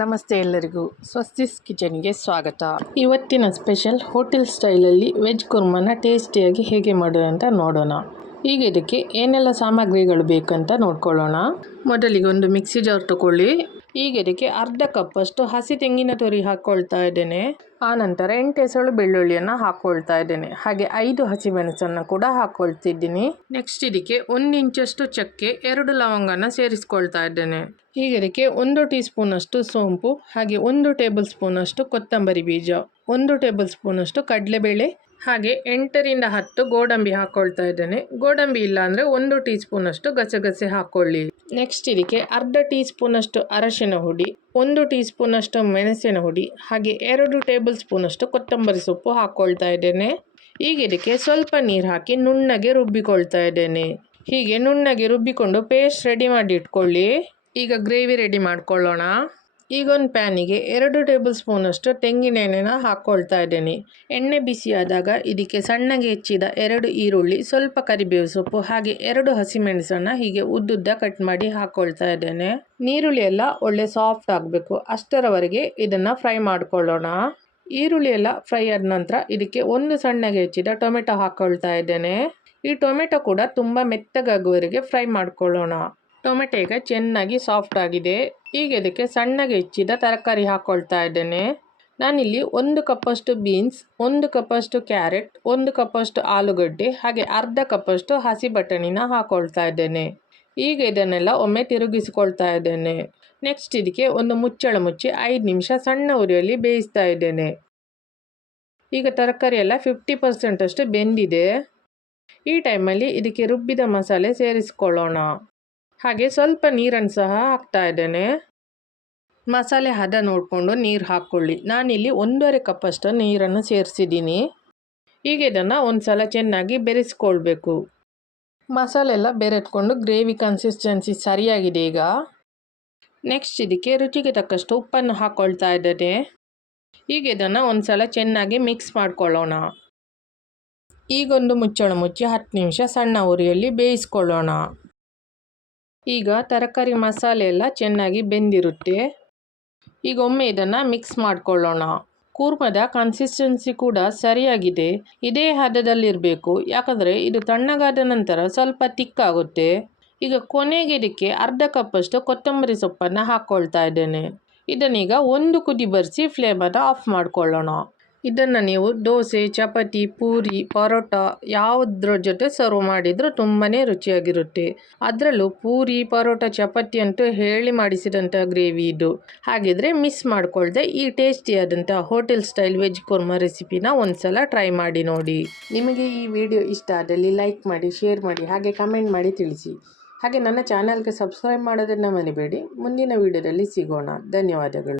ನಮಸ್ತೆ ಎಲ್ಲರಿಗೂ ಸ್ವಸ್ತಿಸ್ ಕಿಚನ್ಗೆ ಸ್ವಾಗತ. ಇವತ್ತಿನ ಸ್ಪೆಷಲ್ ಹೋಟೆಲ್ ಸ್ಟೈಲಲ್ಲಿ ವೆಜ್ ಕುರ್ಮನ ಟೇಸ್ಟಿಯಾಗಿ ಹೇಗೆ ಮಾಡೋದು ಅಂತ ನೋಡೋಣ. ಈಗ ಇದಕ್ಕೆ ಏನೆಲ್ಲ ಸಾಮಗ್ರಿಗಳು ಬೇಕಂತ ನೋಡ್ಕೊಳ್ಳೋಣ. ಮೊದಲಿಗೆ ಒಂದು ಮಿಕ್ಸಿ ಜಾರ್ ತಗೊಳ್ಳಿ. ಈಗ ಇದಕ್ಕೆ ಅರ್ಧ ಕಪ್ಪಷ್ಟು ಹಸಿ ತೆಂಗಿನ ತುರಿ ಹಾಕ್ಕೊಳ್ತಾ ಇದ್ದೇನೆ. ಆನಂತರ 8 ಎಸಳು ಬೆಳ್ಳುಳ್ಳಿಯನ್ನು ಹಾಕ್ಕೊಳ್ತಾ ಇದ್ದೇನೆ. ಹಾಗೆ 5 ಹಸಿಮೆಣಸನ್ನು ಕೂಡ ಹಾಕ್ಕೊಳ್ತಿದ್ದೀನಿ. ನೆಕ್ಸ್ಟ್ ಇದಕ್ಕೆ 1 ಇಂಚಷ್ಟು ಚಕ್ಕೆ, 2 ಲವಂಗನ ಸೇರಿಸ್ಕೊಳ್ತಾ ಇದ್ದೇನೆ. ಈಗ ಇದಕ್ಕೆ 1 ಟೀ ಸ್ಪೂನಷ್ಟು ಸೋಂಪು, ಹಾಗೆ 1 ಟೇಬಲ್ ಸ್ಪೂನಷ್ಟು ಕೊತ್ತಂಬರಿ ಬೀಜ, 1 ಟೇಬಲ್ ಸ್ಪೂನಷ್ಟು ಕಡಲೆಬೇಳೆ, ಹಾಗೆ 8 ರಿಂದ 10 ಗೋಡಂಬಿ ಹಾಕ್ಕೊಳ್ತಾ ಇದ್ದೇನೆ. ಗೋಡಂಬಿ ಇಲ್ಲ ಅಂದರೆ 1 ಟೀ ಸ್ಪೂನಷ್ಟು ಗಸಗಸೆ ಹಾಕ್ಕೊಳ್ಳಿ. ನೆಕ್ಸ್ಟ್ ಇದಕ್ಕೆ ಅರ್ಧ ಟೀ ಸ್ಪೂನಷ್ಟು ಅರಶಿನ ಹುಡಿ, 1 ಟೀ ಸ್ಪೂನಷ್ಟು ಮೆಣಸಿನ ಹುಡಿ, ಹಾಗೆ 2 ಟೇಬಲ್ ಸ್ಪೂನಷ್ಟು ಕೊತ್ತಂಬರಿ ಸೊಪ್ಪು ಹಾಕ್ಕೊಳ್ತಾ ಇದ್ದೇನೆ. ಈಗ ಇದಕ್ಕೆ ಸ್ವಲ್ಪ ನೀರು ಹಾಕಿ ನುಣ್ಣಗೆ ರುಬ್ಬಿಕೊಳ್ತಾ ಇದ್ದೇನೆ. ಹೀಗೆ ನುಣ್ಣಗೆ ರುಬ್ಬಿಕೊಂಡು ಪೇಸ್ಟ್ ರೆಡಿ ಮಾಡಿ ಇಟ್ಕೊಳ್ಳಿ. ಈಗ ಗ್ರೇವಿ ರೆಡಿ ಮಾಡ್ಕೊಳ್ಳೋಣ. ಈಗ ಒಂದು ಪ್ಯಾನಿಗೆ 2 ಟೇಬಲ್ ಸ್ಪೂನಷ್ಟು ತೆಂಗಿನ ಎಣ್ಣೆನ ಹಾಕ್ಕೊಳ್ತಾ ಇದ್ದೇನೆ. ಎಣ್ಣೆ ಬಿಸಿಯಾದಾಗ ಇದಕ್ಕೆ ಸಣ್ಣಗೆ ಹೆಚ್ಚಿದ 2 ಈರುಳ್ಳಿ, ಸ್ವಲ್ಪ ಕರಿಬೇವು ಸೊಪ್ಪು, ಹಾಗೆ 2 ಹಸಿಮೆಣಸನ್ನು ಹೀಗೆ ಉದ್ದುದ್ದ ಕಟ್ ಮಾಡಿ ಹಾಕ್ಕೊಳ್ತಾ ಇದ್ದೇನೆ. ನೀರುಳ್ಳಿ ಎಲ್ಲ ಒಳ್ಳೆ ಸಾಫ್ಟ್ ಆಗಬೇಕು, ಅಷ್ಟರವರೆಗೆ ಇದನ್ನು ಫ್ರೈ ಮಾಡ್ಕೊಳ್ಳೋಣ. ಈರುಳ್ಳಿ ಎಲ್ಲ ಫ್ರೈ ಆದ ನಂತರ ಇದಕ್ಕೆ 1 ಸಣ್ಣಗೆ ಹೆಚ್ಚಿದ ಟೊಮೆಟೊ ಹಾಕ್ಕೊಳ್ತಾ ಇದ್ದೇನೆ. ಈ ಟೊಮೆಟೊ ಕೂಡ ತುಂಬ ಮೆತ್ತಗಾಗುವವರೆಗೆ ಫ್ರೈ ಮಾಡ್ಕೊಳ್ಳೋಣ. ಟೊಮೆಟೊ ಈಗ ಚೆನ್ನಾಗಿ ಸಾಫ್ಟ್ ಆಗಿದೆ. ಈಗ ಇದಕ್ಕೆ ಸಣ್ಣಗೆ ಹೆಚ್ಚಿದ ತರಕಾರಿ ಹಾಕ್ಕೊಳ್ತಾ ಇದ್ದೇನೆ. ನಾನಿಲ್ಲಿ 1 ಕಪ್ಪಷ್ಟು ಬೀನ್ಸ್, 1 ಕಪ್ಪಷ್ಟು ಕ್ಯಾರೆಟ್, 1 ಕಪ್ಪಷ್ಟು ಆಲೂಗಡ್ಡೆ, ಹಾಗೆ ಅರ್ಧ ಕಪ್ಪಷ್ಟು ಹಸಿ ಬಟಾಣಿನ ಹಾಕ್ಕೊಳ್ತಾ ಇದ್ದೇನೆ. ಈಗ ಇದನ್ನೆಲ್ಲ ಒಮ್ಮೆ ತಿರುಗಿಸಿಕೊಳ್ತಾ ಇದ್ದೇನೆ. ನೆಕ್ಸ್ಟ್ ಇದಕ್ಕೆ ಒಂದು ಮುಚ್ಚಳ ಮುಚ್ಚಿ 5 ನಿಮಿಷ ಸಣ್ಣ ಉರಿಯಲ್ಲಿ ಬೇಯಿಸ್ತಾ ಇದ್ದೇನೆ. ಈಗ ತರಕಾರಿ ಎಲ್ಲ 50% ಅಷ್ಟು ಬೆಂದಿದೆ. ಈ ಟೈಮಲ್ಲಿ ಇದಕ್ಕೆ ರುಬ್ಬಿದ ಮಸಾಲೆ ಸೇರಿಸ್ಕೊಳ್ಳೋಣ. ಹಾಗೆ ಸ್ವಲ್ಪ ನೀರನ್ನು ಸಹ ಹಾಕ್ತಾ ಇದ್ದೇನೆ. ಮಸಾಲೆ ಹದ ನೋಡಿಕೊಂಡು ನೀರು ಹಾಕ್ಕೊಳ್ಳಿ. ನಾನಿಲ್ಲಿ 1.5 ಕಪ್ಪಷ್ಟು ನೀರನ್ನು ಸೇರಿಸಿದ್ದೀನಿ. ಈಗ ಇದನ್ನು ಒಂದು ಸಲ ಚೆನ್ನಾಗಿ ಬೆರೆಸ್ಕೊಳ್ಬೇಕು. ಮಸಾಲೆ ಎಲ್ಲ ಬೆರೆತ್ಕೊಂಡು ಗ್ರೇವಿ ಕನ್ಸಿಸ್ಟೆನ್ಸಿ ಸರಿಯಾಗಿದೆ ಈಗ. ನೆಕ್ಸ್ಟ್ ಇದಕ್ಕೆ ರುಚಿಗೆ ತಕ್ಕಷ್ಟು ಉಪ್ಪನ್ನು ಹಾಕ್ಕೊಳ್ತಾ ಇದ್ದೇನೆ. ಈಗ ಇದನ್ನು ಒಂದು ಸಲ ಚೆನ್ನಾಗಿ ಮಿಕ್ಸ್ ಮಾಡ್ಕೊಳ್ಳೋಣ. ಈಗೊಂದು ಮುಚ್ಚಳ ಮುಚ್ಚಿ 10 ನಿಮಿಷ ಸಣ್ಣ ಉರಿಯಲ್ಲಿ ಬೇಯಿಸ್ಕೊಳ್ಳೋಣ. ಈಗ ತರಕಾರಿ ಮಸಾಲೆ ಎಲ್ಲ ಚೆನ್ನಾಗಿ ಬೆಂದಿರುತ್ತೆ. ಈಗ ಒಮ್ಮೆ ಇದನ್ನು ಮಿಕ್ಸ್ ಮಾಡ್ಕೊಳ್ಳೋಣ. ಕೂರ್ಮದ ಕನ್ಸಿಸ್ಟೆನ್ಸಿ ಕೂಡ ಸರಿಯಾಗಿದೆ. ಇದೇ ಹದದಲ್ಲಿರಬೇಕು, ಯಾಕಂದರೆ ಇದು ತಣ್ಣಗಾದ ನಂತರ ಸ್ವಲ್ಪ ತಿಕ್ಕಾಗುತ್ತೆ. ಈಗ ಕೊನೆಗೆ ಇದಕ್ಕೆ ಅರ್ಧ ಕಪ್ಪಷ್ಟು ಕೊತ್ತಂಬರಿ ಸೊಪ್ಪನ್ನು ಹಾಕ್ಕೊಳ್ತಾ ಇದ್ದೇನೆ. ಇದನ್ನೀಗ 1 ಕುದಿ ಬರಿಸಿ ಫ್ಲೇಮನ್ನು ಆಫ್ ಮಾಡ್ಕೊಳ್ಳೋಣ. ಇದನ್ನು ನೀವು ದೋಸೆ, ಚಪಾತಿ, ಪೂರಿ, ಪರೋಟ ಯಾವುದ್ರ ಜೊತೆ ಸರ್ವ್ ಮಾಡಿದರೂ ತುಂಬಾ ರುಚಿಯಾಗಿರುತ್ತೆ. ಅದರಲ್ಲೂ ಪೂರಿ, ಪರೋಟ, ಚಪಾತಿ ಅಂತೂ ಹೇಳಿ ಮಾಡಿಸಿದಂಥ ಗ್ರೇವಿ ಇದು. ಹಾಗಿದ್ರೆ ಮಿಸ್ ಮಾಡ್ಕೊಳ್ದೆ ಈ ಟೇಸ್ಟಿಯಾದಂಥ ಹೋಟೆಲ್ ಸ್ಟೈಲ್ ವೆಜ್ ಕುರ್ಮಾ ರೆಸಿಪಿನ ಒಂದು ಸಲ ಟ್ರೈ ಮಾಡಿ ನೋಡಿ. ನಿಮಗೆ ಈ ವಿಡಿಯೋ ಇಷ್ಟ ಆದಲ್ಲಿ ಲೈಕ್ ಮಾಡಿ, ಶೇರ್ ಮಾಡಿ, ಹಾಗೆ ಕಮೆಂಟ್ ಮಾಡಿ ತಿಳಿಸಿ. ಹಾಗೆ ನನ್ನ ಚಾನಲ್ಗೆ ಸಬ್ಸ್ಕ್ರೈಬ್ ಮಾಡೋದನ್ನು ಮರಿಬೇಡಿ. ಮುಂದಿನ ವಿಡಿಯೋದಲ್ಲಿ ಸಿಗೋಣ. ಧನ್ಯವಾದಗಳು.